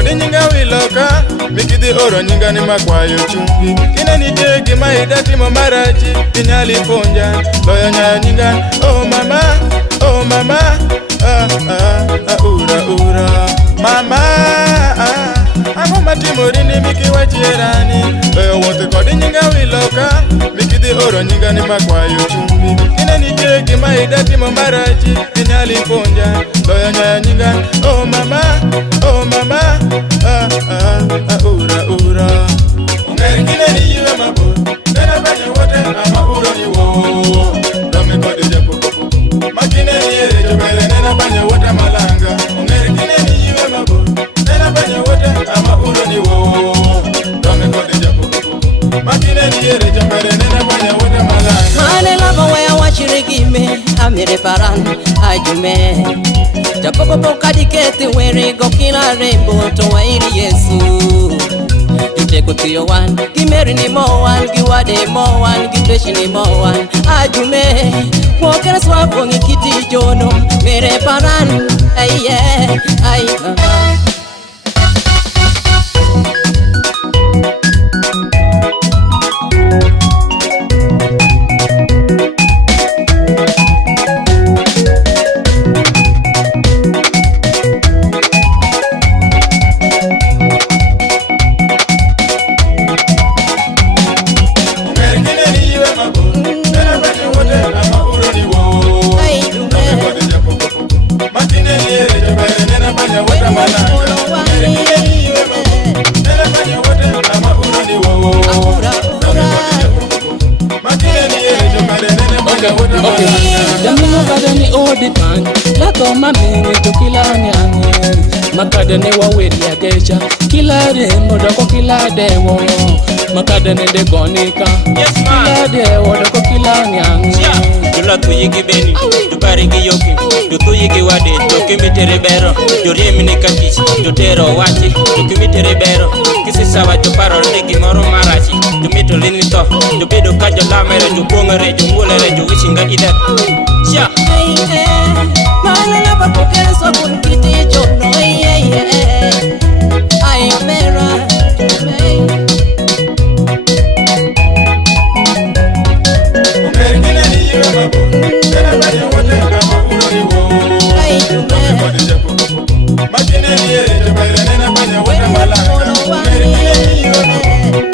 kodi nyinga wiloka mikidhi oro nyinga ni makwayo chumbi kine nitie gima idatimo marachi inyali ponja loyo nyayo nyinga oh mama ura mama Ango matimori ni miki wachierani loyo wote kodi nyinga wiloka mikidhi oro nyinga ni makwayo chumbi kine nitie gima idatimo marachi inyali ponja loyo nyayo nyinga oh mama ura ungeri kine ni yiwe mabor nena banye wote ama uro ni wo dome kodi japukupu makine ni yere jobele nena banye wote malanga ungeri kine ni yiwe mabor nena banye wote ama uro ni wo dome kodi japukupu makine ni yere jobele nena banye wote malanga mane labo wea wachirigime amire paran ajume Japopo kadikete were go kila rainbow to wairi Yesu Ite kutiyo wan, kimeri ni mo wan, giwade mo wan, gipeshi ni mo wan Ajume, wokere swapo ngikiti jono, mere paran, aye, Jamino kadani odi pan Lako mami to kila nyangeri Makadani waweli ya gecha Kila rembo doko kila dewo Makadani de gonika Kila dewo doko kila nyangeri Dula tuyigi beni, dubarigi yoki Dutuyigi wade, dokimitere bero Duriemi ni kakis, dutero wachi Dokimitere bero, kisi sawa duparo Legi moro marachi, dumito linito Dubido kajo lamere, dupongere Jungulere, juwishinga idet Chia Mane labo kukere swapun kiti jono Ay mera ungeri kine ni yiwe mabor nena banye wote ama uro ni wo dome kodi japukupu makine ni yere jobele nena banye wote malanga ungeri kine ni yiwe mabor